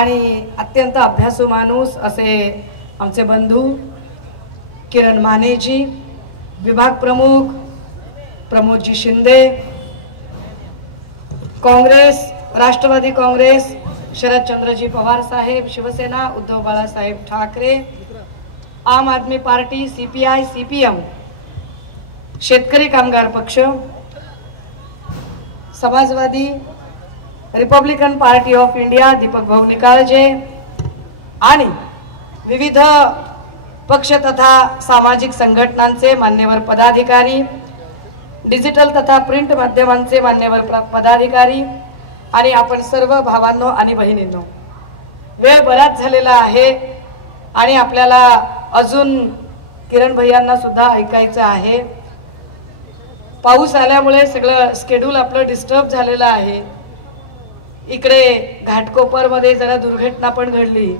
आणि अत्यंत अभ्यासू माणूस असे आमचे बंधू किरण मानेजी, विभाग प्रमुख प्रमोदजी शिंदे, काँग्रेस, राष्ट्रवादी काँग्रेस शरदचंद्रजी पवार साहेब, शिवसेना उद्धव बाळासाहेब ठाकरे, आम आदमी party, CPI, CPM, Shetkari Kamgar Paksha, Samajwadi, Republican Party of India Deepak भाऊ निकाळजे आणि विविध पक्ष तथा सामाजिक संघटनांचे मान्यवर पदाधिकारी, डिजिटल तथा प्रिंट माध्यमांचे मान्यवर पदाधिकारी आणि आपण सर्व भावांनो आणि बहिणींनो, वेळ बराच झालेला आहे आणि आपल्याला अजून किरण भैयांना सुद्धा ऐकायचं आहे। पाऊस आल्यामुळे सगळं शेड्यूल आपलं डिस्टर्ब झालेलं आहे। इकडे घाटकोपर मध्ये जरा दुर्घटना पण घडली,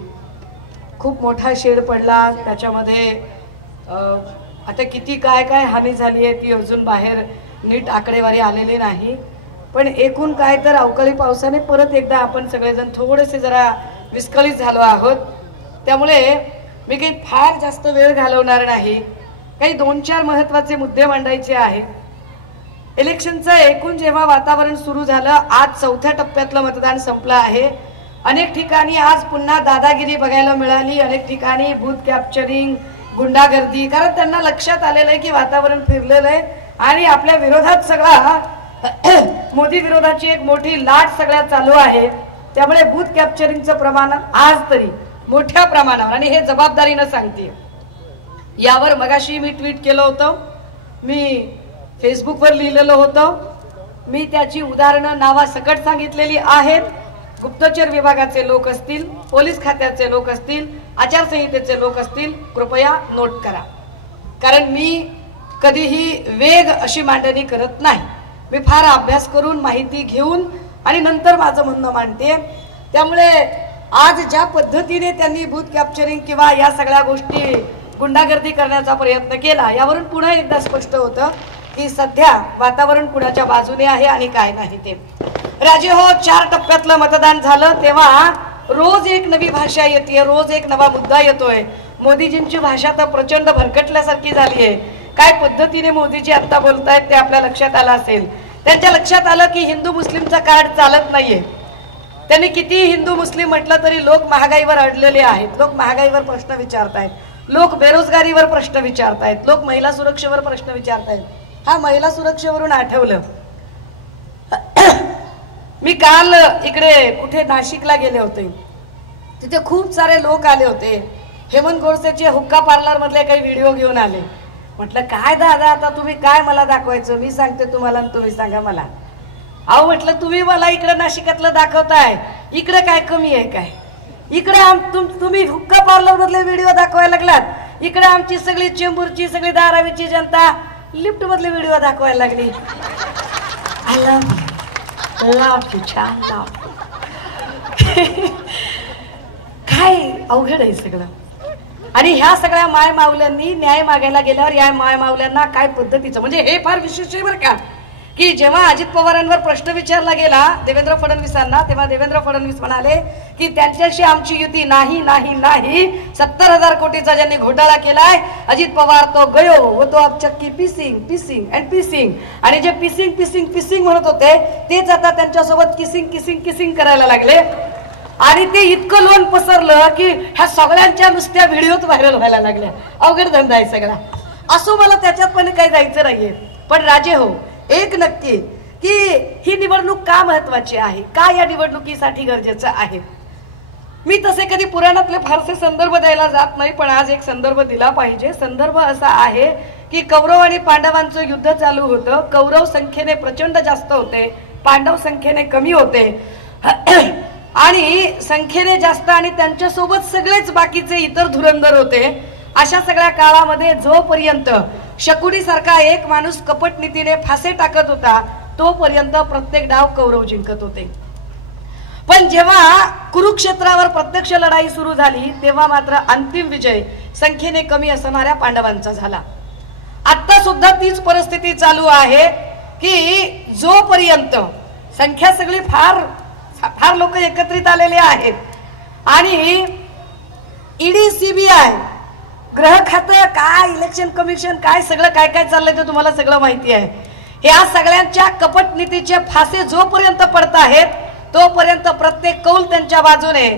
खूप मोठा शेड पडला, त्याच्यामध्ये आता किती काय काय हानी झाली आहे ती अजून बाहेर नीट आकडेवारी आलेली नाही, पण एकूण काय तर अवकाळी पावसाने परत एकदा आपण सगळेजण थोडेसे जरा विस्कळीत झालो आहोत। त्यामुळे मी काही फार जास्त वेळ घालवणार नाही, काही 2-4 महत्त्वाचे मुद्दे मांडायचे आहेत। इलेक्शनचं एकूण जेव्हा वातावरण सुरू झालं, आज 4थ्या टप्प्यातलं मतदान संपलं आहे। अनेक ठिकाणी आज पुन्हा दादागिरी बघायला मिळाली, अनेक ठिकाणी बूथ कॅप्चरिंग, गुंडागर्दी, कारण त्यांना लक्षात आलेलं आहे की वातावरण फिरलेलं आहे आणि आपल्या विरोधात सगळा मोदी विरोधाची एक मोठी लाट सगळ्यात चालू आहे। त्यामुळे बूथ कॅप्चरिंगचं प्रमाण आज तरी मोठ्या प्रमाणावर, आणि हे जबाबदारीने सांगते, यावर मगाशी मी ट्विट केलं होतं, मी फेसबुकवर लिहिलेलं होतं, मी त्याची उदाहरणं नावासकट सांगितलेली आहेत। गुप्तचर विभागाचे लोक असतील, पोलीस खात्याचे लोक असतील, आचारसंहितेचे लोक असतील, कृपया नोट करा, कारण मी कधीही वेग अशी मांडणी करत नाही। मी फार अभ्यास करून माहिती घेऊन आणि नंतर माझं म्हणणं मांडते। त्यामुळे आज ज्या पद्धतीने त्यांनी बूथ कॅप्चरिंग किंवा या सगळ्या गोष्टी गुंडागर्दी करण्याचा प्रयत्न केला, यावरून पुन्हा एकदा स्पष्ट होतं की सध्या वातावरण कुणाच्या बाजूने आहे आणि काय नाही ते। राजे हो, 4 टप्प्यातलं मतदान झालं तेव्हा रोज एक नवी भाषा येते, रोज एक नवा मुद्दा येतोय। मोदीजींची भाषा तर प्रचंड भरकटल्यासारखी झाली आहे। काय पद्धतीने मोदीजी आता बोलतायत ते आपल्या लक्षात आलं असेल। त्यांच्या लक्षात आलं की हिंदू मुस्लिमचा कार्ड चालत नाहीये। त्यांनी किती हिंदू मुस्लिम म्हटलं तरी लोक महागाईवर अडलेले आहेत, लोक महागाईवर प्रश्न विचारतायत, लोक बेरोजगारीवर प्रश्न विचारतायत, लोक महिला सुरक्षेवर प्रश्न विचारतायत। हा महिला सुरक्षेवरून आठवलं, मी काल इकडे कुठे नाशिकला गेले होते, तिथे खूप सारे लोक आले होते। हेमंत गोडसेचे हुक्का पार्लर मधले काही व्हिडिओ घेऊन आले। म्हटलं काय दादा, आता तुम्ही काय मला दाखवायचं, मी सांगते तुम्हाला आणि तुम्ही सांगा मला। अहो म्हटलं तुम्ही मला इकडे नाशिकातलं दाखवताय, इकडे काय कमी आहे काय? इकडे तुम्ही हुक्का पार्लर मधले व्हिडिओ दाखवायला लागलात, इकडे आमची सगळी चेंबूरची सगळी धारावीची जनता लिफ्ट मधले व्हिडिओ दाखवायला लागली। काय अवघड आहे सगळं। आणि ह्या सगळ्या माय माऊल्यांनी न्याय मागायला गेल्यावर या माय माऊल्यांना काय पद्धतीचं, म्हणजे हे फार विशेष आहे बरं का, की जेव्हा अजित पवारांवर प्रश्न विचारला गेला देवेंद्र फडणवीसांना, तेव्हा देवेंद्र फडणवीस म्हणाले की त्यांच्याशी आमची युती नाही नाही नाही, 70,000 कोटीचा ज्यांनी घोटाळा केलाय अजित पवार तो गयो वो तो अब चक्की पीसिंग पीसिंग अँड पीसिंग, आणि जे पीसिंग पीसिंग पीसिंग म्हणत होते तेच आता त्यांच्यासोबत किसिंग किसिंग किसिंग करायला लागले। आणि ते इतकं लोन पसरलं की ह्या सगळ्यांच्या नुसत्या व्हिडिओत व्हायरल व्हायला लागल्या। अवघड धंदा आहे सगळा। असो, मला त्याच्यात पण काही जायचं नाहीये, पण राजे हो, एक नक्की की ही निवडणूक का महत्वाची आहे, का या निवडणुकीसाठी गरजेचं आहे। मी तसे कधी पुराणातले फारसे संदर्भ द्यायला जात नाही, पण आज एक संदर्भ दिला पाहिजे। संदर्भ असा आहे की कौरव आणि पांडवांचं युद्ध चालू होतं। कौरव संख्येने प्रचंड जास्त होते, पांडव संख्येने कमी होते, आणि संख्येने जास्त आणि त्यांच्यासोबत सगळेच बाकीचे इतर धुरंधर होते। अशा सगळ्या काळामध्ये जोपर्यंत शकुनी सारखा एक माणूस कपट नीतीने फासे टाकत होता, तोपर्यंत प्रत्येक डाव कौरव जिंकत होते। पण जेव्हा कुरुक्षेत्रावर प्रत्यक्ष लढाई सुरू झाली तेव्हा मात्र अंतिम विजय संख्येने कमी असणाऱ्या पांडवांचा झाला। आता सुद्धा तीच परिस्थिती चालू आहे की जोपर्यंत संख्या सगळी फार फार लोक एकत्रित आलेले आहेत, आणि ईडी, सीबीआय, गृह खातं, काय इलेक्शन कमिशन, काय सगळं काय काय चाललंय ते तुम्हाला सगळं माहिती आहे. या सगळ्यांच्या कपट नीतीचे फासे जोपर्यंत पडत आहेत तोपर्यंत प्रत्येक कौल त्यांच्या बाजूने.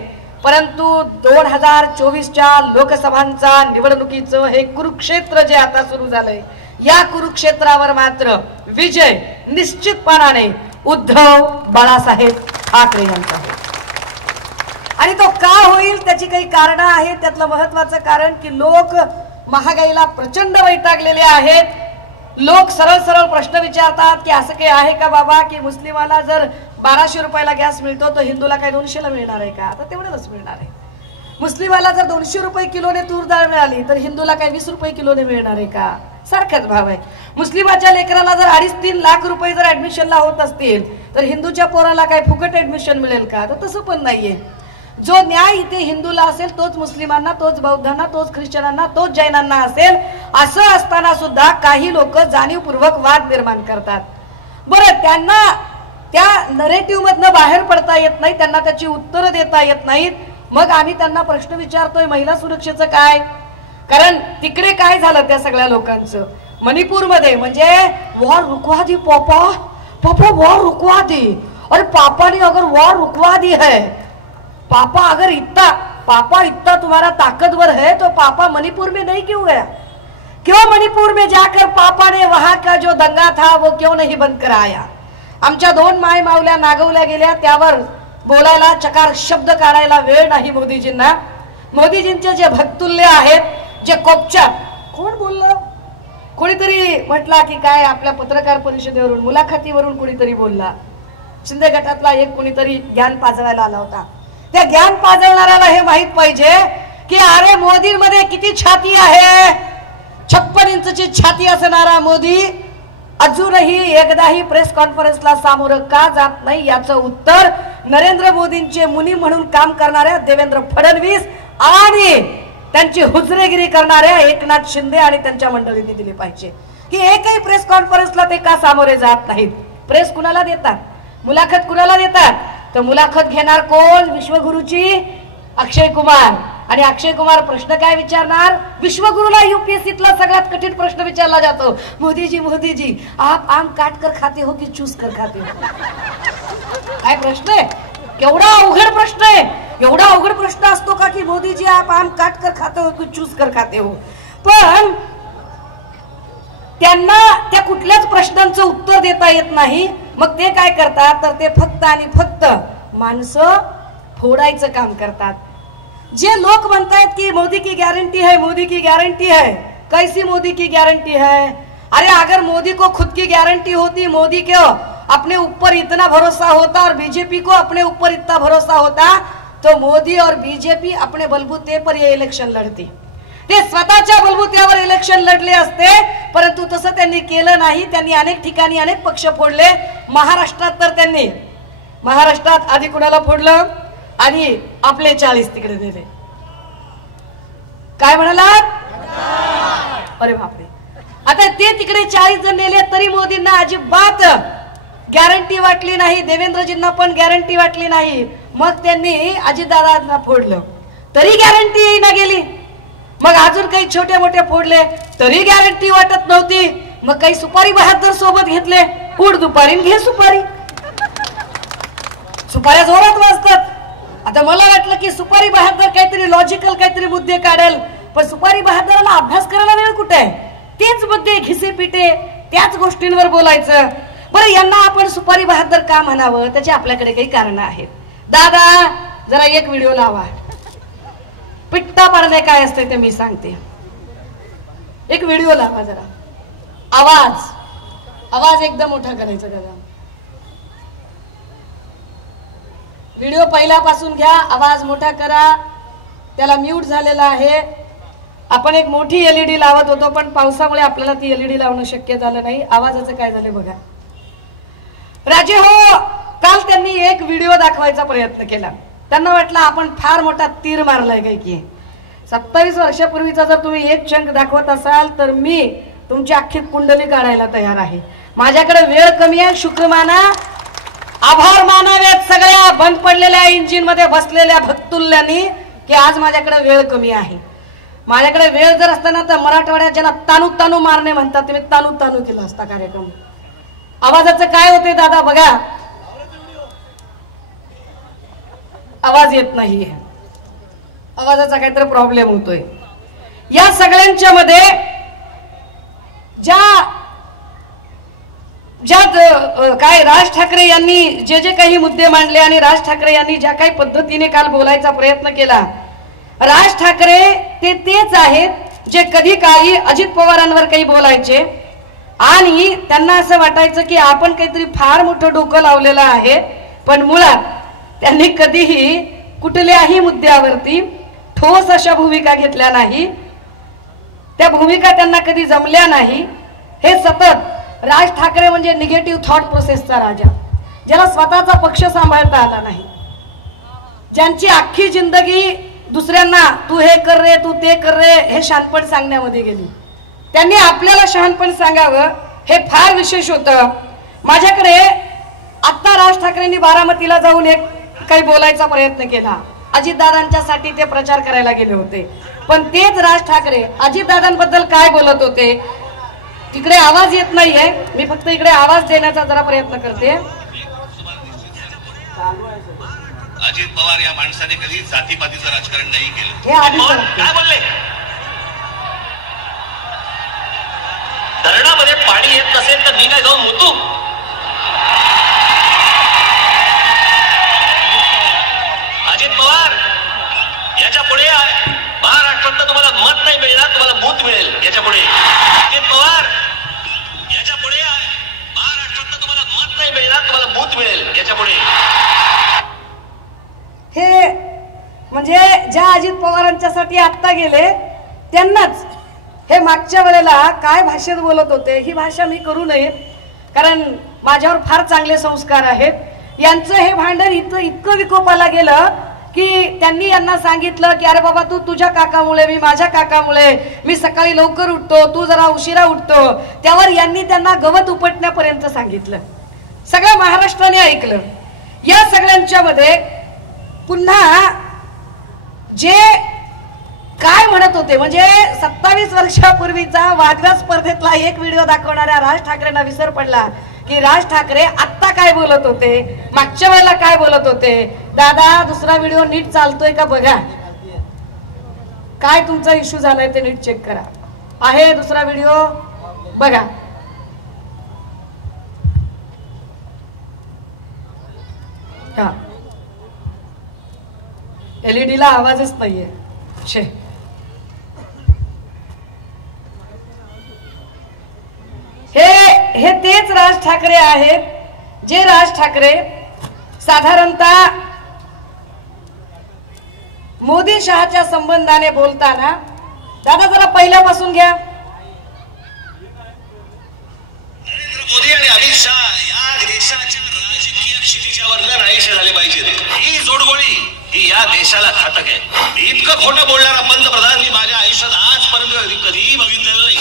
परंतु 2024च्या लोकसभांचा निवडणुकीचं हे कुरुक्षेत्र जे आता सुरू झालंय, या कुरुक्षेत्रावर मात्र विजय निश्चितपणाने उद्धव बाळासाहेब ठाकरे यांचा आहे. आणि तो का होईल त्याची काही कारणं आहेत. त्यातलं महत्वाचं कारण की लोक महागाईला प्रचंड वैतागलेले आहेत. लोक सरळ सरळ प्रश्न विचारतात की असं काही आहे का बाबा की मुस्लिमाला जर 1200 रुपयाला गॅस मिळतो तर हिंदूला काय 200ला मिळणार आहे का? आता तेवढंच मिळणार आहे. मुस्लिमाला जर 200 रुपये किलोने तूर डाळ मिळाली तर हिंदूला काय 20 रुपये किलोने मिळणार आहे का? सारखाच भाव आहे. मुस्लिमाच्या लेकराला जर 2.5-3 लाख रुपये जर ऍडमिशनला होत असतील तर हिंदूच्या पोराला काय फुकट ऍडमिशन मिळेल का? तर तसं पण नाहीये. जो न्याय इथे हिंदूला असेल तोच मुस्लिमांना, तोच बौद्धांना, तोच ख्रिश्चनांना, तोच जैनांना असेल. असं असताना सुद्धा काही लोक जाणीवपूर्वक वाद निर्माण करतात. बरं, त्यांना त्या नरेटिव्ह मधनं बाहेर पडता येत नाही, त्यांना त्याची उत्तरं देता येत नाहीत. मग आम्ही त्यांना प्रश्न विचारतोय महिला सुरक्षेचं काय? कारण तिकडे काय झालं त्या सगळ्या लोकांचं. मणिपूरमध्ये म्हणजे वॉर रुकवा दी पापा, पापा वॉर रुकवा दी. अरे पापा ने अगर वॉर रुकवा दी है, पापा अगर इतना तुम्हारा ताकतवर है तो पापा मणिपुर में नहीं क्यों गया? क्यों मणिपुर में जाकर पापा ने वहां का जो दंगा था वो क्यों नहीं बंद कराया? आमच्या 2 माय मावल्या नागवल्या गेल्या, त्यावर बोलायला चकार शब्द काढायला वेळ नाही मोदीजींना. मोदीजींचे जे भक्तुल्य आहेत, जे कोपचार, कोण बोललं? कोणीतरी म्हटला की काय आपल्या पत्रकार परिषदेवरून, मुलाखतीवरून कोणीतरी बोलला. शिंदे गटातला एक कोणीतरी ज्ञान पाजळायला आला होता. त्या ज्ञान पाजळणाऱ्याला हे माहित पाहिजे की अरे मोदींमध्ये किती छाती आहे. 56 इंचची छाती असणारा मोदी अजूनही एकदाही प्रेस कॉन्फरन्सला सामोरं का जात नाही याचं उत्तर नरेंद्र मोदींचे मुनी म्हणून काम करणाऱ्या देवेंद्र फडणवीस आणि त्यांची हुजरेगिरी करणाऱ्या एकनाथ शिंदे आणि त्यांच्या मंडळींनी दिली पाहिजे. की एकही प्रेस कॉन्फरन्सला ते का सामोरे जात नाहीत. प्रेस कुणाला देतात, मुलाखत कुणाला देतात? तर मुलाखत घेणार कोण? विश्वगुरुची अक्षय कुमार. आणि अक्षय कुमार प्रश्न काय विचारणार? विश्वगुरुला यूपीएससीतला सगळ्यात कठीण प्रश्न विचारला जातो, मोदीजी मोदीजी आप आम काट कर खाते हो की चूस कर खाते हो? काय प्रश्न आहे? केवढा अवघड प्रश्न आहे. एवढा अवघड प्रश्न असतो का की मोदीजी आप आम काट कर खाते हो की चूस कर खाते हो? पण त्यांना त्या कुठल्याच प्रश्नांचं उत्तर देता येत नाही. मग ते काय करतात तर ते फक्त आणि फक्त माणसं फोडायचं काम करतात. जे लोक म्हणतात की मोदी की गारंटी है, मोदी की गारंटी है, कैसी मोदी की गारंटी है? अरे अगर मोदी को खुद की गारंटी होती, मोदी को अपने ऊपर इतना भरोसा होता और बीजेपी को अपने ऊपर इतना भरोसा होता तो मोदी और बीजेपी अपने बलबूते पर ये इलेक्शन लढती. ते स्वतःच्या बलबूत्यावर इलेक्शन लढले असते, परंतु तसं त्यांनी केलं नाही. त्यांनी अनेक ठिकाणी अनेक पक्ष फोडले. महाराष्ट्रात तर त्यांनी आधी कुणाला फोडलं आणि आपले 40 तिकडे दिले. काय म्हणालात? अरे बापरे. आता ते तिकडे 40 जण नेले तरी मोदींना अजिबात गॅरंटी वाटली नाही. देवेंद्रजींना पण गॅरंटी वाटली नाही. मग त्यांनी अजितदादांना फोडलं तरी गॅरंटी येईना गेली. मग अजून काही छोटे मोठे फोडले तरी गॅरंटी वाटत नव्हती. मग काही सुपारी बहादर सोबत घेतले, उड दुपारी घे सुपारी. सुपाऱ्या जोरात वाजतात. आता मला वाटलं की सुपारी बहादर काहीतरी लॉजिकल काहीतरी मुद्दे काढेल, पण सुपारी बहादराला अभ्यास करायला वेळ कुठे आहे? तेच मुद्दे घिसे पिटे, त्याच गोष्टींवर बोलायचं. बरं, यांना आपण सुपारी बहादर का म्हणावं? त्याची आपल्याकडे काही कारण आहेत. दादा जरा एक व्हिडिओ लावा. पिट्टा पाडणे काय असते ते मी सांगते. एक व्हिडिओ लावा जरा. आवाज एकदम मोठा करायचा दादा. व्हिडिओ पहिल्यापासून घ्या, आवाज मोठा करा. त्याला म्यूट झालेला आहे. आपण एक मोठी एलईडी लावत होतो पण पावसामुळे आपल्याला ती एलईडी लावणं शक्य झालं नाही. आवाजाचं काय झालं बघा. राजे हो, काल त्यांनी एक व्हिडिओ दाखवायचा प्रयत्न केला. त्यांना वाटलं आपण फार मोठा तीर मारलाय काय की. 27 वर्षापूर्वीचा जर तुम्ही एक चंक दाखवत असाल तर मी तुमची अख्खी कुंडली काढायला तयार आहे. माझ्याकडे वेळ कमी आहे. शुक्रमाना आभार मानावेत सगळ्या बंद पडलेल्या इंजिन मध्ये बसलेल्या भक्तुल्यांनी की आज माझ्याकडे वेळ कमी आहे. माझ्याकडे वेळ जर असताना तर मराठवाड्यात ज्याला तानू तानू मारणे म्हणतात ते मी तानू तानू केला असता कार्यक्रम. आवाजाचं काय होते दादा बघा, आवाज येत नाहीये, आवाजाचा काहीतरी प्रॉब्लेम होतोय. या सगळ्यांच्या मध्ये काय राज ठाकरे यांनी जे काही मुद्दे मांडले आणि राज ठाकरे यांनी ज्या काही पद्धतीने काल बोलायचा प्रयत्न केला, राज ठाकरे तेच आहेत जे कधी काही अजित पवारांवर काही बोलायचे आणि त्यांना असं वाटायचं की आपण काहीतरी फार मोठं डोकं लावलेलं आहे, पण मुळात त्यांनी कधीही कुठल्याही मुद्द्यावरती ठोस अशा भूमिका घेतल्या नाही. त्या भूमिका त्यांना कधी जमल्या नाही. हे सतत राज ठाकरे म्हणजे निगेटिव्ह थॉट प्रोसेसचा राजा, ज्याला स्वतःचा पक्ष सांभाळता आला नाही, ज्यांची अख्खी जिंदगी दुसऱ्यांना तू हे कर रे तू ते कर रे हे शहाणपण सांगण्यामध्ये गेली. त्यांनी आपल्याला शहाणपण सांगावं हे फार विशेष होतं. माझ्याकडे आता राज ठाकरेंनी बारामतीला जाऊन एक काही बोलायचा प्रयत्न केला. अजितदादांच्यासाठी ते प्रचार करायला गेले होते, पण तेच राज ठाकरे अजितदादांबद्दल काय बोलत होते. तिकडे आवाज येत नाहीये, मी फक्त इकडे आवाज देण्याचा जरा प्रयत्न करते. अजित पवार या माणसाने कधी जातीपातीचं राजकारण नाही केलं. हे आधी काय बोलले, धरणामध्ये पाणी येत नसेल तर मी काय जाऊन मुतू. अजित पवार याच्या पुढे महाराष्ट्रात तुम्हाला मत नाही मिळणार, तुम्हाला बूथ मिळेल याच्या पुढे. अजित पवार याच्या पुढे महाराष्ट्रात तुम्हाला मत नाही मिळणार, तुम्हाला बूथ मिळेल याच्या पुढे. हे म्हणजे ज्या अजित पवारांच्यासाठी आत्ता गेले त्यांनाच हे मागच्या वेळेला काय भाषेत बोलत होते ही भाषा मी करू नये, कारण माझ्यावर फार चांगले संस्कार आहेत. यांचं हे भांडण इतकं विकोपाला गेलं की त्यांनी यांना सांगितलं की अरे बाबा तू तुझ्या काकामुळे मी माझ्या काकामुळे, मी सकाळी लवकर उठतो तू जरा उशिरा उठतो. त्यावर यांनी त्यांना गवत उपटण्यापर्यंत सांगितलं. सगळं महाराष्ट्राने ऐकलं. या सगळ्यांच्या मध्ये पुन्हा जे काय म्हणत होते म्हणजे 27 वर्षापूर्वीचा वादग्रस्त स्पर्धेतला एक व्हिडिओ दाखवणाऱ्या राज ठाकरेंना विसर पडला की राज ठाकरे आत्ता काय बोलत होते, मागच्या वेळेला काय बोलत होते. दादा दुसरा व्हिडिओ नीट चालतोय का बघा, काय तुमचा इश्यू झालाय ते नीट चेक करा. आहे दुसरा व्हिडिओ बघा. हा LED ला आवाजच नाहीये. शे हे तेच राज ठाकरे आहेत जे राज ठाकरे साधारणतः मोदी शहाच्या संबंधाने बोलताना, दादा जरा पहिल्यापासून घ्या. मोदी आणि अमित शहा या देशाच्या राजकीय क्षितिजावर नाहीसे झाले पाहिजेत. ही जोडगोळी ही या देशाला घातक आहे. इतकं खोटं बोलणारा पंतप्रधान मी माझ्या आयुष्यात आजपर्यंत कधीही बघितलेलं नाही.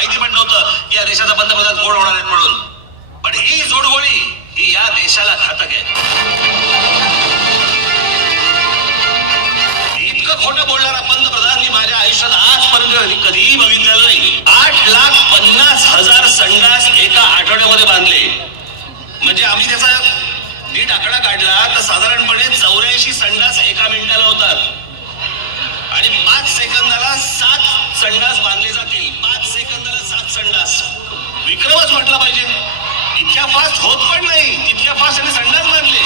माहिती पण नव्हतं की या देशाचा पंतप्रधान कोण होणार आहेत म्हणून. पण ही जोडगोळी ही या देशाला घातक आहे. इतकं खोटं बोलणारा पंतप्रधान मी माझ्या आयुष्यात आजपर्यंत कधीही बघितलेलं नाही. 8,50,000 संडास एका आठवड्यामध्ये बांधले. म्हणजे आम्ही त्याचा नीट आकडा काढला तर साधारणपणे 84 संडास एका मिनिटाला होतात आणि 5 सेकंदाला 7 संडास बांधले जातील. 5 सेकंदाला 7 संडास विक्रमच म्हटला पाहिजे. इतक्या फास्ट होत पण नाही, तितक्या फास्ट आणि संडास बांधले.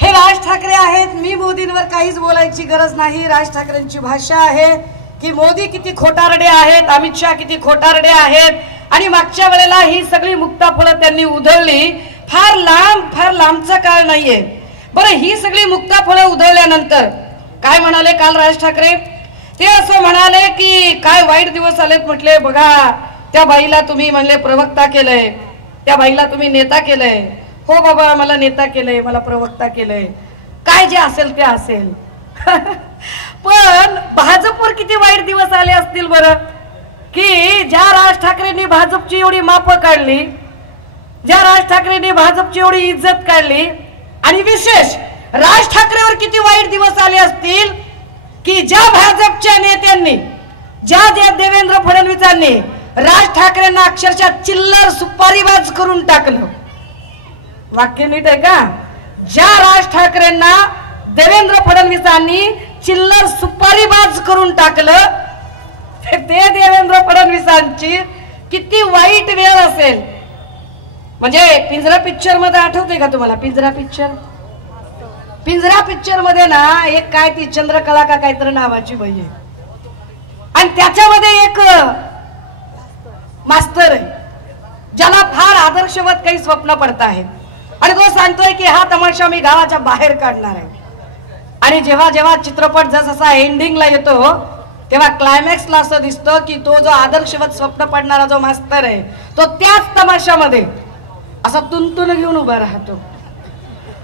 हे राज ठाकरे आहेत. मी मोदींवर काहीच बोलायची गरज नाही. राज ठाकरेंची भाषा आहे की मोदी किती खोटारडे आहेत, अमित शहा किती खोटारडे आहेत. आणि मागच्या वेळेला ही सगळी मुक्ताफळं त्यांनी उधळली. फार लांबचा काळ नाहीये. बरं, ही सगळी मुक्ताफळं उधळल्यानंतर काय म्हणाले काल राज ठाकरे? ते असं म्हणाले की काय वाईट दिवस आलेत. म्हटले बघा, त्या बाईला तुम्ही म्हणले प्रवक्ता केलंय, त्या बाईला तुम्ही नेता केलंय. हो बाबा, मला नेता केलंय, मला प्रवक्ता केलंय, काय जे असेल ते असेल. पण भाजपवर किती वाईट दिवस आले असतील बरं, की ज्या राज ठाकरेंनी भाजपची एवढी मापं काढली, ज्या राज ठाकरेंनी भाजपची एवढी इज्जत काढली. आणि विशेष राज ठाकरेवर किती वाईट दिवस आले असतील की ज्या भाजपच्या नेत्यांनी, ज्या देवेंद्र फडणवीसांनी राज ठाकरेंना अक्षरशः चिल्लर सुपारीबाज करून टाकलं. वाक्य नीट आहे का? ज्या राज ठाकरेंना देवेंद्र फडणवीसांनी चिल्लर सुपारीबाज करून टाकलं, ते देवेंद्र फडणवीसांची किती वाईट वेळ असेल. म्हणजे पिंजरा पिक्चर मध्ये आठवते का तुम्हाला? पिंजरा पिक्चर मध्ये ना एक काय ती चंद्रकला का काहीतरी नावाची बाई आहे आणि त्याच्यामध्ये एक मास्तर आहे ज्याला फार आदर्शवत काही स्वप्न पडत आहेत आणि तो सांगतोय की हा तमाशा मी गावाच्या बाहेर काढणार आहे. आणि जेव्हा जेव्हा चित्रपट जसा एंडिंगला येतो तेव्हा क्लायमॅक्सला असं दिसतं की तो जो आदर्शवत स्वप्न पडणारा जो मास्तर आहे तो त्याच तमाशामध्ये असा तुंतुन घेऊन उभा राहतो.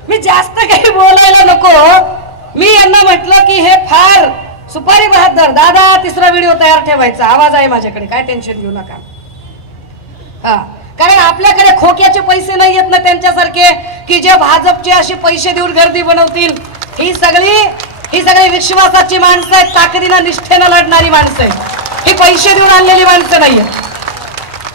मी जास्त काही बोलायला नको. मी यांना म्हटलं की हे फार सुपारी बहादर दादा, तिसरा व्हिडिओ तयार ठेवायचा, आवाज आहे माझ्याकडे, काय टेन्शन घेऊ नका. हा, कारण आपल्याकडे खोक्याचे पैसे नाही येत ना त्यांच्यासारखे की जे भाजपचे असे पैसे देऊन गर्दी बनवतील. ही सगळी विश्वासाची माणसं आहेत, ताकदीनं निष्ठेनं लढणारी माणसं आहेत. ही पैसे देऊन आणलेली माणसं नाहीये.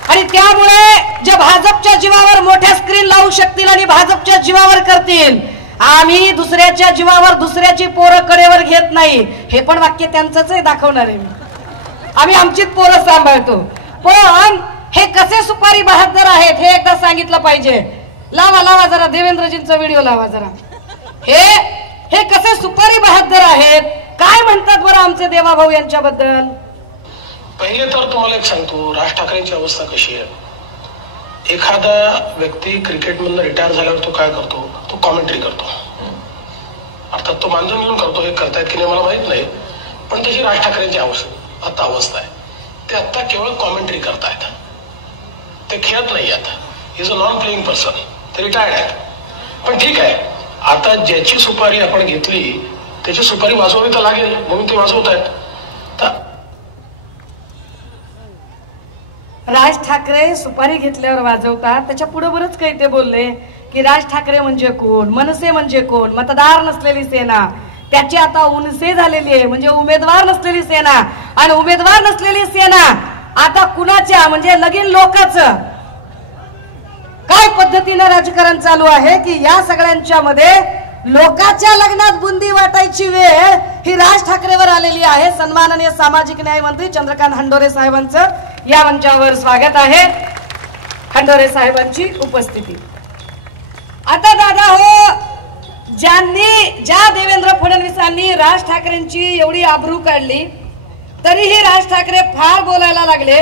आणि त्यामुळे जे भाजपच्या जीवावर मोठ्या स्क्रीन लावू शकतील आणि भाजपच्या जीवावर करतील, आम्ही दुसऱ्याच्या जीवावर दुसऱ्याची पोरं कडेवर घेत नाही. हे पण वाक्य त्यांचंच आहे, दाखवणार आहे मी. आम्ही आमचीच पोरं सांभाळतो. पण हे कसे सुपारी बहादर आहेत हे एकदा सांगितलं पाहिजे. लावा जरा देवेंद्रजींचा व्हिडिओ लावा जरा. हे कसे सुपारी बहादर आहेत, काय म्हणतात बरं आमचे देवाभाऊ यांच्याबद्दल? पहिले तर तुम्हाला एक सांगतो, राज ठाकरेंची अवस्था कशी आहे. एखादा व्यक्ती क्रिकेटमधून रिटायर झाल्यावर तो काय करतो? तो कॉमेंट्री करतो. अर्थात तो मानधन घेऊन करतो. हे करतायत की नाही मला माहित नाही, पण तशी राज ठाकरेंची अवस्था आहे. ते आता केवळ कॉमेंट्री करतायत, ते खेळत नाही. आता is a non playing person. ते रिटायर्ड आहेत. पण ठीक आहे, आता ज्याची सुपारी आपण घेतली त्याची सुपारी वाजवावी तर लागेल, म्हणून ते वाजवत आहेत. राज ठाकरे सुपारी घेतल्यावर वाजवतात. त्याच्या पुढे बरंच काही ते बोलले की राज ठाकरे म्हणजे कोण, मनसे म्हणजे कोण, मतदार नसलेली सेना. त्याची आता उनसे झालेली आहे, म्हणजे उमेदवार नसलेली सेना. आणि उमेदवार नसलेली सेना आता कुणाच्या, म्हणजे लगीन लोकांचं. काय पद्धतीनं राजकारण चालू आहे की या सगळ्यांच्या मध्ये लोकांच्या लग्नात बुंदी वाटायची वेळ ही राज ठाकरेवर आलेली आहे. सन्माननीय सामाजिक न्याय मंत्री चंद्रकांत हंडोरे साहेबांचं या मंचावर स्वागत आहे. हंडोरे साहेबांची उपस्थिती. आता दादा हो, ज्या देवेंद्र फडणवीसांनी राज ठाकरेंची एवढी आबरू काढली तरीही राज ठाकरे फार बोलायला लागले,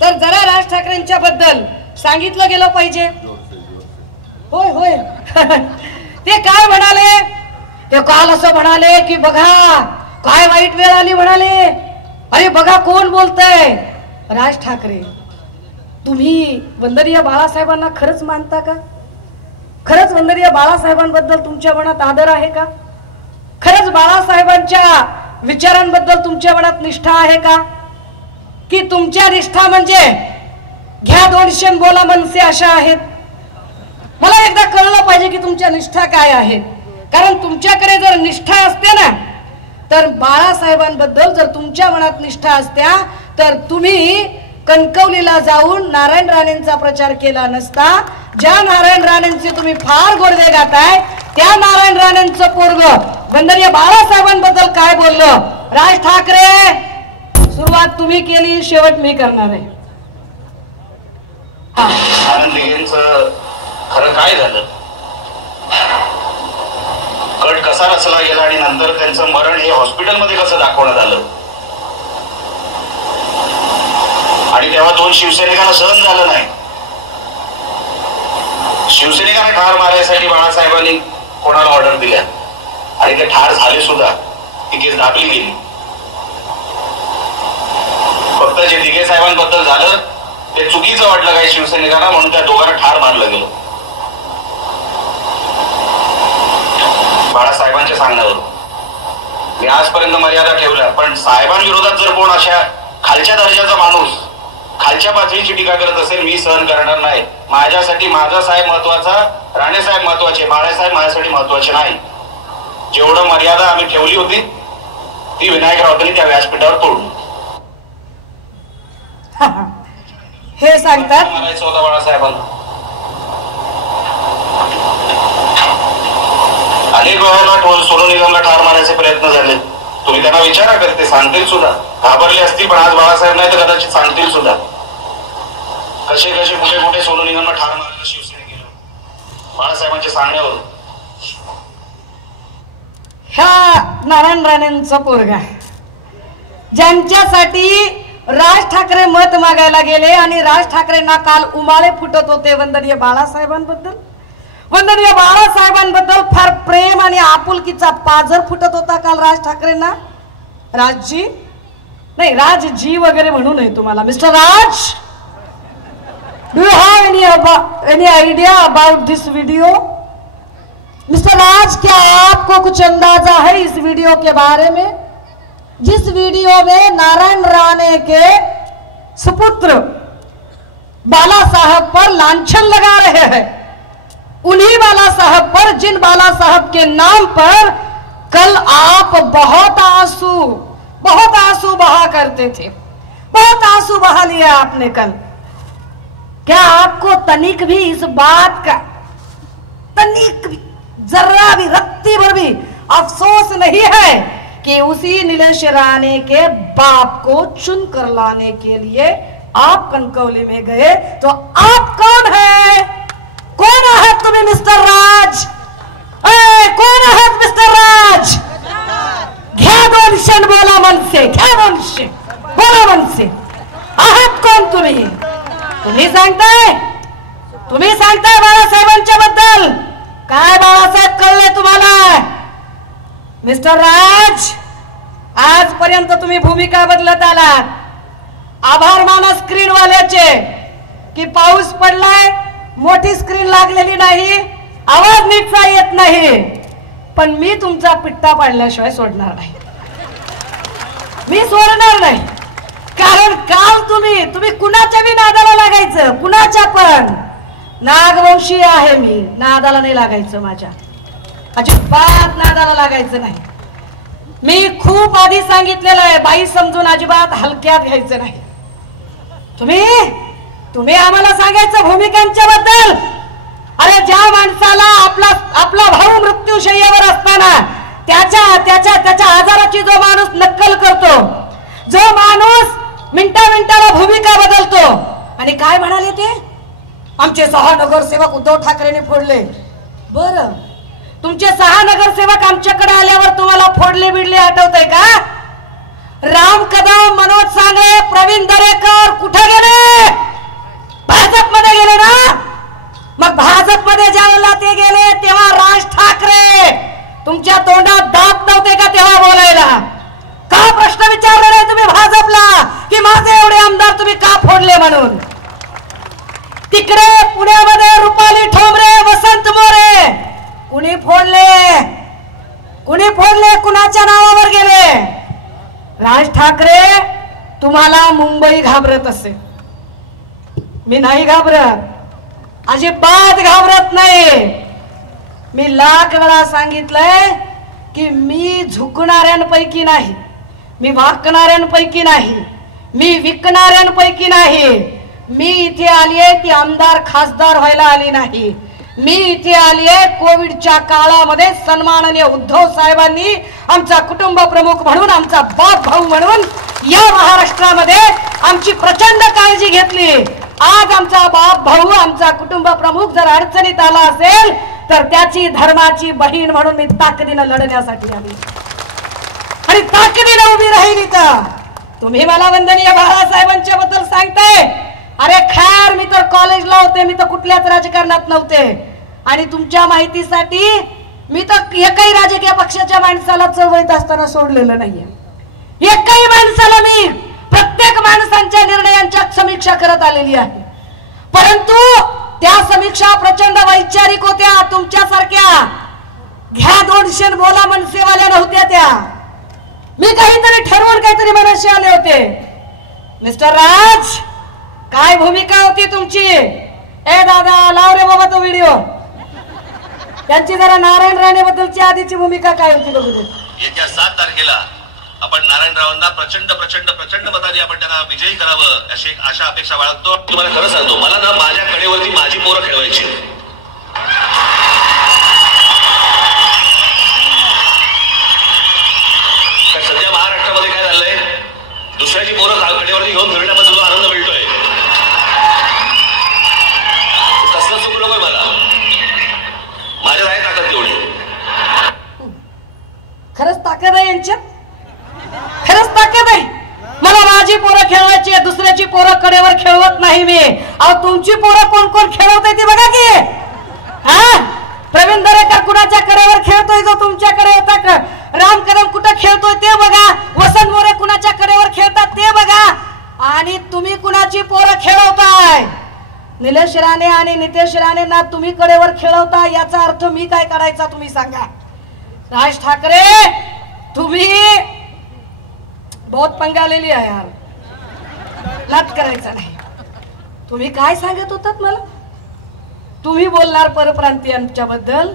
तर जरा राज ठाकरेंच्या बद्दल सांगितलं गेलं पाहिजे. होय होय ते काय म्हणाले? ते काल असं म्हणाले की बघा काय वाईट वेळ आली म्हणाले. अरे बघा कोण बोलतय? राज ठाकरे. तुम्ही वंदनीय बाळासाहेबांना खरंच मानता का? खरंच वंदनीय बाळासाहेबांबद्दल तुमच्या मनात आदर आहे का? खरंच बाळासाहेबांच्या विचारांबद्दल तुमच्या मनात निष्ठा आहे का? की तुमच्या निष्ठा म्हणजे घ्या 200 बोला मनसे अशा आहेत? मला एकदा कळलं पाहिजे की तुमच्या निष्ठा काय आहेत. कारण तुमच्याकडे जर निष्ठा असते ना, तर बाळासाहेबांबद्दल जर तुमच्या मनात निष्ठा असत्या तर तुम्ही कणकवलीला जाऊन नारायण राणेंचा प्रचार केला नसता. ज्या नारायण राणेंचे तुम्ही फार गोडवे गाताय त्या नारायण राणेंचं पोरग वंदनीय बाळासाहेबांबद्दल काय बोललं? राज ठाकरे, सुरुवात तुम्ही केली, शेवट मी करणार आहे. आनंद दिघेंचं खरं काय झालं? कट कसा रचला गेला आणि नंतर त्यांचं मरण हे हॉस्पिटलमध्ये कसं दाखवण्यात आलं? आणि तेव्हा 2 शिवसैनिकांना सहन झालं नाही. शिवसैनिकांना ठार मारायसाठी बाळासाहेबांनी कोणाला ऑर्डर दिल्या आणि ते ठार झाले सुद्धा. ती केस दाबली गेली. फक्त जे दिघे साहेबांबद्दल झालं ते चुकीचं वाटलं काही शिवसैनिकांना, म्हणून त्या दोघांना ठार मारलं गेलं बाळासाहेबांच्या सांगण्यावरून. मी आजपर्यंत मर्यादा ठेवल्या, पण साहेबांविरोधात जर कोण अशा खालच्या दर्जाचा माणूस खालच्या पातळीची टीका करत असेल, मी सहन करणार नाही. माझ्यासाठी माझा साहेब महत्वाचा, राणे साहेब महत्वाचे, बाळासाहेब माझ्यासाठी महत्वाचे नाही. जेवढं मर्यादा आम्ही ठेवली होती ती विनायक राऊतांनी त्या व्यासपीठावर तोडली. हे सांगतात मारायचं होतं बाळासाहेबांना. अनेक वेळेला सोनू निगमला ठार मारायचे प्रयत्न झाले. तुम्ही त्यांना विचारा कधी, ते सांगतील सुद्धा. घाबरले असतील, पण आज बाळासाहेब नाही तर कदाचित सांगतील सुद्धा कसे कसे कुठे कुठे सोनू निगमला ठार मारलं शिवसेनेनं बाळासाहेबांच्या सांगण्यावरून. ह्या नारायण राणेंचा पोरगा ज्यांच्यासाठी राज ठाकरे मत मागायला गेले आणि राज ठाकरेंना काल उमाळे फुटत होते वंदनीय बाळासाहेबांबद्दल. वंदनीय बाळासाहेबांबद्दल फार प्रेम आणि आपुलकीचा पाझर फुटत होता काल राज ठाकरेंना. राजजी नाही, राजजी वगैरे म्हणू नये तुम्हाला. Mister Raj, do you have any idea about this video? Mister Raj, क्या आपको कुछ अंदाजा है इस वीडियो के बारे में, जिस वीडियो में नारायण राणे के सुपुत्र बाला साहब पर लांछन लगा रहे हैं? उन्हीं बाला साहब पर, जिन बाला साहब के नाम पर कल आप बहुत आंसू बहा करते थे, बहुत आंसू बहा लिया आपने कल. क्या आपको तनिक भी इस बात का, तनिक भी, जरा भी, रत्ती भर भी अफसोस नहीं है कि उसी नीलेश राणे के बाप को चुन कर लाने के लिए आप कणकवली में गए? तो आप कौन है? कौन आहात तुम्ही मिस्टर राज? कोण आहात मिस्टर राज? घ्या 200 बोला मनसे, घ्या 200 बोला मनसे. आहात कोण तुम्ही? तुम्ही सांगताय बाळासाहेबांच्या बद्दल काय? बाळासाहेब कळले तुम्हाला? मिस्टर राज, आजपर्यंत तुम्ही भूमिका बदलत आलात. आभार माना स्क्रीनवाल्याचे की पाऊस पडलाय, मोठी स्क्रीन लागलेली नाही, आवाज नीटचा येत नाही, पण मी तुमचा पिट्टा पाडल्याशिवाय सोडणार नाही. मी सोडणार नाही. कारण काल तुम्ही कुणाच्या बी नादाला लागायचं, कुणाच्या पण. नागवंशी आहे मी, नादाला नाही लागायचं, माझ्या अजिबात नादाला लागायचं नाही. मी खूप आधी सांगितलेलं आहे, बाई समजून अजिबात हलक्यात घ्यायचं नाही. तुम्ही आम्हाला सांगायचं भूमिकांच्या बद्दल. अरे ज्या माणसाला आपला भाऊ मृत्यूशय्यावर असताना त्याच्या आजाराची जो माणूस नक्कल करतो, जो माणूस मिनिटाला भूमिका बदलतो. आणि काय म्हणाले ते? आमचे 6 नगरसेवक उद्धव ठाकरेंनी फोडले. बरं, तुमचे 6 नगरसेवक आमच्याकडे आल्यावर तुम्हाला फोडले बिडले आठवतंय का? राम कदम, मनोज सांगळे, प्रवीण दरेकर कुठे गेले? भाजपमध्ये गेले ना. मग भाजपमध्ये ज्यावेळेला ते गेले तेव्हा राज ठाकरे तुमच्या तोंडात दात नव्हते का तेव्हा बोलायला? का प्रश्न विचारला नाही तुम्ही भाजपला की माझे एवढे आमदार तुम्ही का फोडले म्हणून? तिकडे पुण्यामध्ये रुपाली ठोंबरे, वसंत मोरे कुणी फोडले? कुणाच्या नावावर गेले? राज ठाकरे तुम्हाला मुंबई घाबरत असेल, मी नाही घाबरत, अजिबात घाबरत नाही. मी लाख वेळा सांगितलंय की मी झुकणाऱ्यांपैकी नाही, मी वाकणाऱ्यांपैकी नाही, मी विकणाऱ्यांपैकी नाही. मी इथे आलीये ती आमदार खासदार व्हायला आली नाही. मी इथे आलीये कोविडच्या काळामध्ये सन्माननीय उद्धव साहेबांनी आमचा कुटुंब प्रमुख म्हणून, आमचा बाप भाऊ म्हणून या महाराष्ट्रामध्ये आमची प्रचंड काळजी घेतली. आज आमचा बाप भाऊ, आमचा कुटुंब प्रमुख जर अडचणीत आला असेल तर त्याची धर्माची बहीण म्हणून मी ताकदीनं लढण्यासाठी आली आणि ताकदीनं उभी राहिली. तर तुम्ही मला वंदनीय बाळासाहेबांच्या बद्दल सांगताय, अरे खैर मी तर कॉलेजला होते, मी तर कुठल्याच राजकारणात नव्हते. आणि तुमच्या माहितीसाठी मी तर एकही राजकीय पक्षाच्या माणसाला चळवळीत असताना सोडलेलं नाहीये. एकही माणसाला मी प्रत्येक माणसांच्या निर्णयांच्या समीक्षा करत आलेली आहे. परंतु त्या समीक्षा प्रचंड वैचारिक होत्या. तुमच्यासारख्या घ्या 200 बोला मनसेवाल्या नव्हत्या त्या. मी काहीतरी ठरवून काहीतरी मनाशी आले होते. मिस्टर राज, काय भूमिका होती तुमची? ए दादा लाव रे बाबा तो व्हिडिओ. त्यांची जरा नारायण राणे बद्दलची आधीची भूमिका काय होती बघू दे. येत्या 7 तारखेला आपण नारायणरावांना प्रचंड प्रचंड प्रचंड मताने आपण त्यांना विजयी करावं अशी आशा अपेक्षा बाळगतो. तुम्हाला खरं सांगतो, मला ना माझ्या कडेवरती माझी पोरं खेळवायची. सध्या महाराष्ट्रामध्ये काय झालंय, दुसऱ्याची पोरं कडेवरती घेऊन फिरण्यामध्ये तुला आनंद मिळतोय. तसलं सुख नकोय मला. माझ्यात आहे ताकद तेवढी. खरंच ताकद आहे यांच्यात, खरंच ताकद आहे. मला माझी पोरं खेळवायची, दुसऱ्याची पोरं कडेवर खेळवत नाही मी. अहो तुमची पोरं कोण कोण खेळवतंय ती बघा की. हा, प्रवीण दरेकर कुणाच्या कडेवर खेळतोय जो तुमच्याकडे होता, राम कदम कुठं खेळतोय ते बघा, वसंत मोरे कुणाच्या कडेवर खेळतात ते बघा. आणि तुम्ही कुणाची पोरं खेळवताय? निलेश राणे आणि नितेश राणेंना तुम्ही कडेवर खेळवता, याचा अर्थ मी काय करायचा तुम्ही सांगा. राज ठाकरे, तुम्ही बहुत पंगा लेली आहे यार, लात करायचा नाही. तुम्ही काय सांगत होतात मला? तुम्ही बोलणार परप्रांतीयांच्या बद्दल.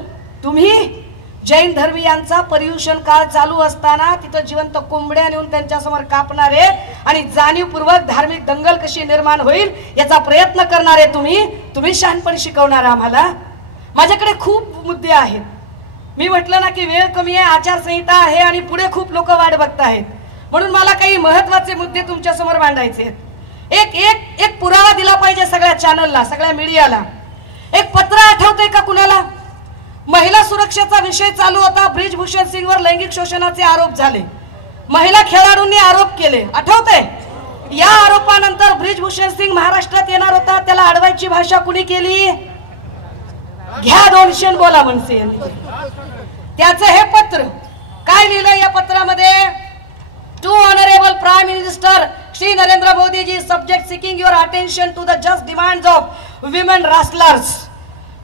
तुम्ही जैन धर्मीयांचा पर्युषण काळ चालू असताना तिथं जिवंत कोंबड्या नेऊन त्यांच्या समोर कापणारे आणि जाणीवपूर्वक धार्मिक दंगल कशी निर्माण होईल याचा प्रयत्न करणारे तुम्ही शहाणपण शिकवणार आम्हाला. माझ्याकडे खूप मुद्दे आहेत. मी म्हटलं ना की वेळ कमी आहे, आचारसंहिता आहे आणि पुढे खूप लोक वाट बघतायत, म्हणून मला काही महत्वाचे मुद्दे तुमच्या समोर मांडायचे आहेत. एक पुरावा दिला पाहिजे सगळ्या चॅनलला, सगळ्या मीडियाला. एक पत्र आठवतंय का कुणाला? महिला सुरक्षेचा विषय चालू होता. ब्रिजभूषण सिंगवर लैंगिक शोषणाचे आरोप झाले, महिला खेळाडूंनी आरोप केले, आठवतंय? या आरोपानंतर ब्रिजभूषण सिंग महाराष्ट्रात येणार होता, त्याला अडवायची भाषा कुणी केली? घ्या 200 बोला मनसे यांनी. त्याचं हे पत्र काय लिहिलं या पत्रामध्ये? To honourable prime minister Shri Narendra Modi ji, subject seeking your attention to the just demands of women wrestlers.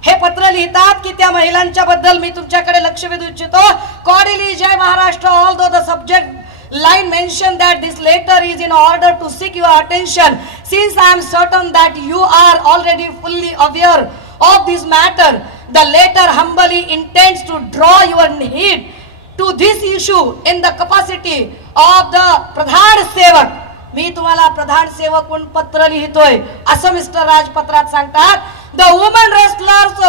हे पत्र लिहितात की त्या महिलांच्या बद्दल मी तुमच्याकडे लक्ष वेधू इच्छितो. Cordially Jai Maharashtra, although the subject line mention that this letter is in order to seek your attention, since I am certain that you are already fully aware of this matter. The letter humbly intends to draw your heed to this issue in the capacity of the Pradhan Sevak. मी तुम्हाला प्रधान सेवक म्हणून पत्र लिहितोय असं mister राज पत्रात सांगतात. The women wrestlers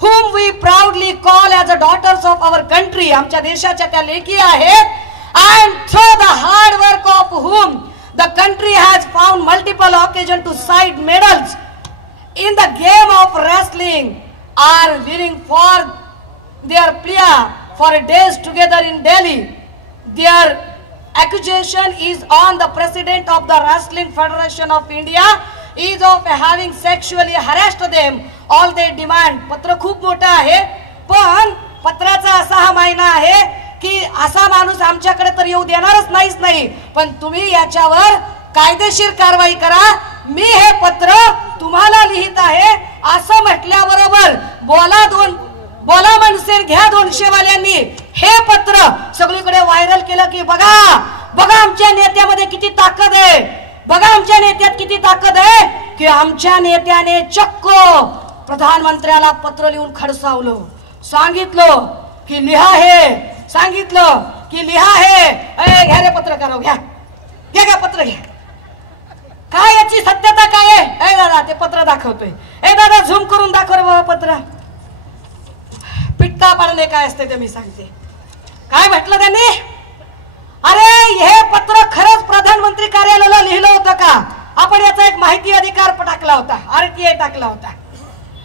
whom we proudly call as the daughters of our country, आमच्या देशाच्या त्या लेकी आहेत, and through the hard work of whom the country has found multiple occasion to cite medals in the game of wrestling, are willing for their plea for days together in Delhi. Their accusation is on the president of the Wrestling Federation of India is of having sexually harassed them. All they demand. पत्र खूप मोठं आहे, पण पत्राचा असा हा मायना आहे की असा माणूस आमच्याकडे तर येऊ देणारच नाही, पण तुम्ही याच्यावर कायदेशीर कारवाई करा. मी हे पत्र तुम्हाला लिहित आहे असं म्हटल्याबरोबर बोला मनसे घ्या 200 वाल्यांनी हे पत्र सगळीकडे व्हायरल केलं की बघा बघा आमच्या नेत्यामध्ये किती ताकद आहे, बघा आमच्या नेत्यात किती ताकद आहे की आमच्या नेत्याने चक्क प्रधानमंत्र्याला पत्र लिहून खडसावलं, सांगितलं की लिहा हे, सांगितलं की लिहा हे. घ्या रे पत्रकार, घ्या घ्या घ्या पत्र घ्या. काय याची सत्यता काय आहे? दादा ते पत्र दाखवतोय. दादा झूम करून दाखव रे बाबा पत्र. पिट्टा पाडणे काय असते ते मी सांगते. काय म्हटलं त्यांनी? अरे हे पत्र खरंच प्रधानमंत्री कार्यालयाला लिहिलं होतं का? आपण याचा एक माहिती अधिकार टाकला होता, RTI टाकला होता.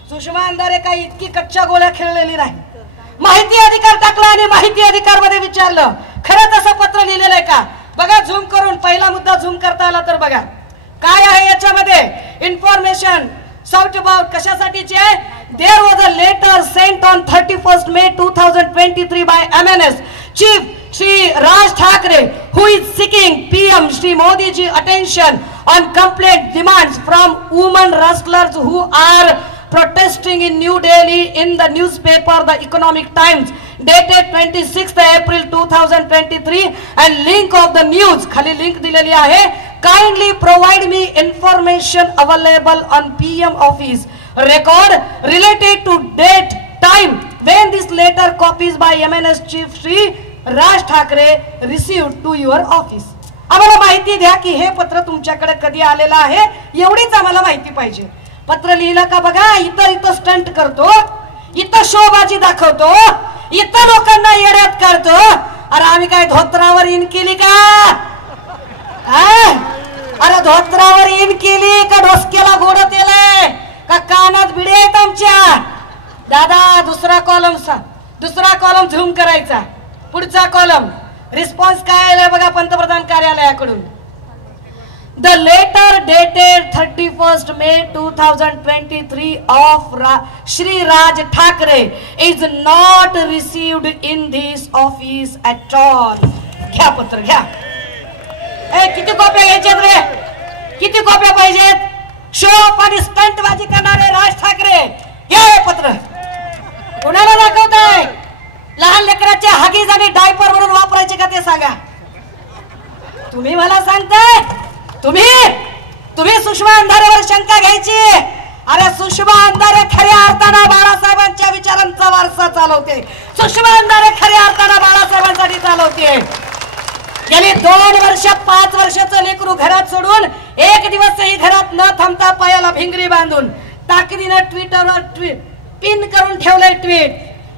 सुषमा अंधारे काही इतकी कच्च्या गोळ्या खेळलेली नाही. माहिती अधिकार टाकला आणि माहिती अधिकार मध्ये विचारलं खरंच असं पत्र लिहिलेलं आहे का? बघा झूम करून, पहिला मुद्दा झूम करता आला तर बघा काय आहे याच्यामध्ये. इन्फॉर्मेशन साउट अबाउट कशासाठीची आहे? There was a letter sent on 31 May 2023 by MNS chief Shri Raj Thackeray, who is seeking PM Shri Modi ji attention on complaint demands from women wrestlers who are protesting in New Delhi in the newspaper The Economic Times dated 26th April 2023 and link of the news खाली link दिलेली आहे. Kindly provide me information available on PM office record related to date time when this letter copies by MNS Chief Shri Raj Thackeray received to your office. आम्हाला माहिती द्या की हे पत्र तुमच्याकडे कधी आलेलं आहे, एवढीच आम्हाला माहिती पाहिजे. पत्र लिहिलं का बघा. इथं स्टंट करतो, इथं शोबाजी दाखवतो, इथं लोकांना येड्यात काढतो. अरे आम्ही काय धोत्रावर इन केली का? अरे धोत्रावर इन केली का डोसक्याला गोड तेलय का कानात भिडे आहेत आमच्या? दादा दुसरा कॉलम झूम करायचा. पुढचा कॉलम रिस्पॉन्स काय आलाय बघा पंतप्रधान कार्यालयाकडून. The letter dated 31 May 2023 of Shri Raj Thackeray is not received in this office at all. घ्या पत्र घ्या. किती कॉप्या घ्यायच्यात रे? किती कॉप्या पाहिजेत? शोप आणि स्टंटबाजी करणारे राज ठाकरे घ्या हे पत्र. कोणाला दाखवताय? लहान लेकराचे हगीज आणि डायपर म्हणून वापरायचे का ते सांगा. तुम्ही मला सांगताय तुम्ही सुषमा अंधारेवर शंका घ्यायची. अरे सुषमा अंधारे खऱ्या अर्थानं बाळासाहेबांच्या विचारांचा वारसा चालवते. सुषमा अंधारे खऱ्या अर्थानं बाळासाहेबांसाठी चालवते. गेली 2 वर्ष 5 वर्षाचं लेकरू घरात सोडून एक दिवसही घरात न थांबता पायाला भिंगरी बांधून ताकदीनं ट्विटरवर पिन करून ठेवलंय ट्विट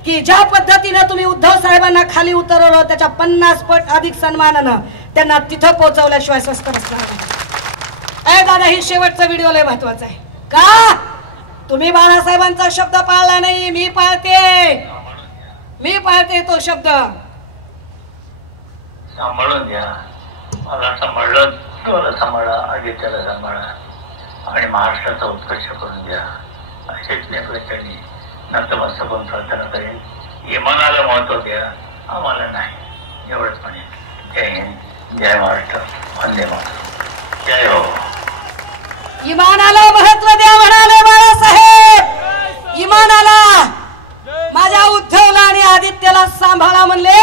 की ज्या पद्धतीनं तुम्ही उद्धव साहेबांना खाली उतरवलं त्याच्या 50 पट अधिक सन्मानानं त्यांना तिथं पोहोचवल्याशिवाय स्वस्त नसणार. दादा ही शेवटचा व्हिडिओ लय महत्वाचा आहे का? तुम्ही बाळासाहेबांचा शब्द पाळला नाही, मी पाळते तो शब्द. सांभाळून घ्या. मला सांभाळलं, तुला सांभाळा, आदित्याला सांभाळा आणि महाराष्ट्राचा उत्कर्ष करून घ्या असेच नेत्यांनी नतमस्तक होऊन प्रार्थना करेन. इमानाला महत्व द्या, आम्हाला नाही, एवढंच म्हणेन. जय हिंद, जय महाराष्ट्र, वंदे मातरम, जय हो. इमानाला महत्व द्या म्हणाले बाळासाहेब. इमानाला. माझ्या उद्धवला आणि आदित्यला सांभाळा म्हणले.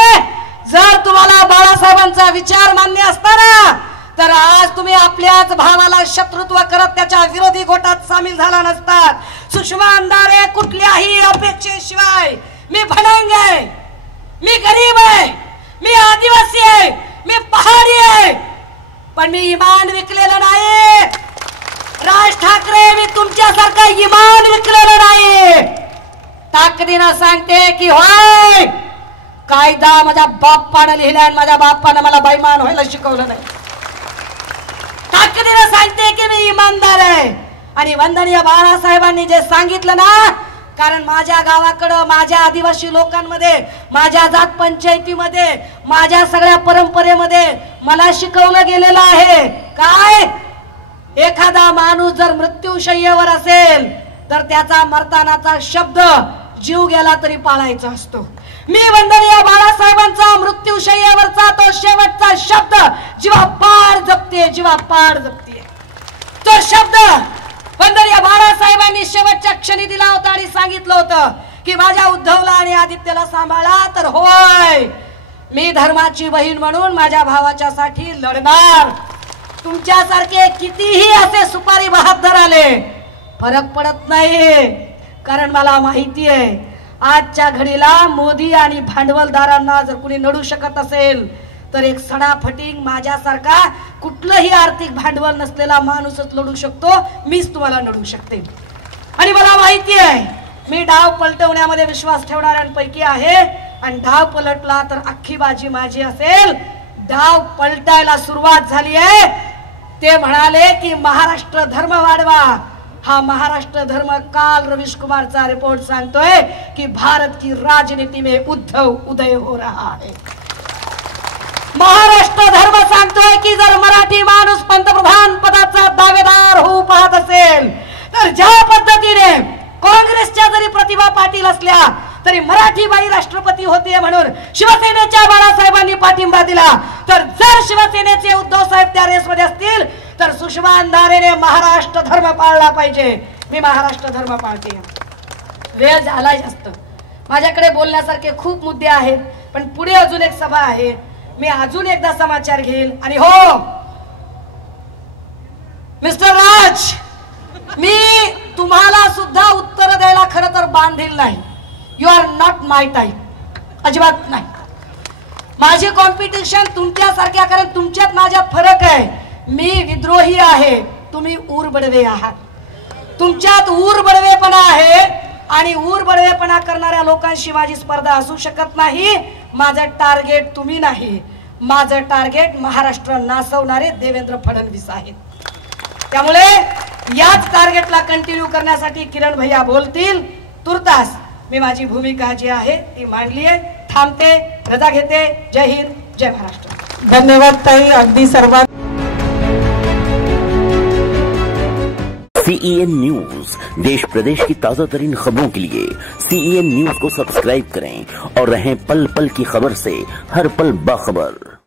जर तुम्हाला बाळासाहेबांचा विचार मान्य असताना तर आज तुम्ही आपल्याच भावाला शत्रुत्व करत त्याच्या विरोधी गोटात सामील झाला नसतात. सुषमा अंधारे कुठल्याही अपेक्षेशिवाय मी भणांग आहे, मी गरीब आहे, मी आदिवासी आहे, मी पहाडी आहे, पण मी इमान विकलेलं नाही. राज ठाकरे मी तुमच्यासारखा इमान विकलेलं नाही. ताकदीनं सांगते की होय कायदा माझ्या बाप्पानं लिहिला आणि माझ्या बाप्पानं मला बेईमान व्हायला शिकवलं नाही. ताकदीनं सांगते की मी इमानदार आहे. आणि वंदनीय बाळासाहेबांनी जे सांगितलं ना, कारण माझ्या गावाकडं, माझ्या आदिवासी लोकांमध्ये, माझ्या जात पंचायतीमध्ये, माझ्या सगळ्या परंपरेमध्ये मला शिकवलं गेलेलं आहे काय? एखादा माणूस जर मृत्यूशय्येवर असेल तर त्याचा मरतानाचा शब्द जीव गेला तरी पाळायचा असतो. मी वंदनीय बाळासाहेबांचा मृत्यूशय्येवरचा तो शेवटचा शब्द जीवापाड जपते. तो शब्द वंदनीय बाळासाहेबांनी शेवटच्या क्षणी दिला होता आणि सांगितलं होतं की माझ्या उद्धवला आणि आदित्यला सांभाळा. तर होय मी धर्माची बहीण म्हणून माझ्या भावाच्यासाठी लढणार. तुमच्यासारखे कितीही असे सुपारी बहादर आले फरक पडत नाही, कारण मला माहिती आहे आजच्या घडीला मोदी आणि भांडवलदारांना जर कुणी नडू शकत असेल तर एक सडाफटिंग माझ्यासारखा कुठलंही आर्थिक भांडवल नसलेला माणूसच लढू शकतो. मीच तुम्हाला नडू शकते. आणि मला माहिती आहे मी डाव पलटवण्यामध्ये विश्वास ठेवणाऱ्यांपैकी आहे, आणि डाव पलटला तर अख्खी बाजी माझी असेल. डाव पलटायला सुरुवात झाली आहे. ते म्हणाले की महाराष्ट्र धर्म वाढवा. हा महाराष्ट्र धर्म काल रवीश कुमारचा रिपोर्ट सांगतोय की भारत की राजनीति में उद्धव उदय हो रहा है. महाराष्ट्र धर्म सांगतोय की जर मराठी माणूस पंतप्रधान पदाचा दावेदार होऊ पाहत असेल तर ज्या पद्धतीने काँग्रेसच्या जरी प्रतिभा पाटील असल्या तरी मराठी बाई राष्ट्रपती होते म्हणून शिवसेनेच्या बाळासाहेबांनी पाठिंबा दिला, तर जर शिवसेनेचे उद्धव साहेब त्या रेसमध्ये असतील तर सुषमा अंधारेने महाराष्ट्र धर्म पाळला पाहिजे. मी महाराष्ट्र धर्म पाळते. वेळ झाला जास्त, माझ्याकडे बोलण्यासारखे खूप मुद्दे आहेत, पण पुढे अजून एक सभा आहे. मी अजून एकदा समाचार घेईल. आणि हो मिस्टर राज, मी तुम्हाला सुद्धा उत्तर द्यायला खरं तर बांधील नाही. You are not my type, अजिबात नाही. माझी कॉम्पिटिशन तुमच्यासारख्या, कारण तुमच्यात माझ्यात फरक आहे. मी विद्रोही आहे, तुम्ही ऊरबडवे आहात. तुमच्यात ऊरबडवेपणा आहे आणि ऊरबडवेपणा करणाऱ्या लोकांशी माझी स्पर्धा असू शकत नाही. माझं टार्गेट तुम्ही नाही, माझं टार्गेट महाराष्ट्र नासवणारे देवेंद्र फडणवीस आहेत. त्यामुळे याच टार्गेटला कंटिन्यू करण्यासाठी किरण भैया बोलतील. तुर्तास मी माझी भूमिका जी आहे ती मांडली आहे. थांबते, रजा घेते. जय हिंद, जय महाराष्ट्र. धन्यवाद ताई. अगदी सर्वात CEN न्यूज, देश प्रदेश की ताजा तरीन खबरों के लिए CEN न्यूज को सब्सक्राइब करें और रहें पल पल की खबर से हर पल बाखबर.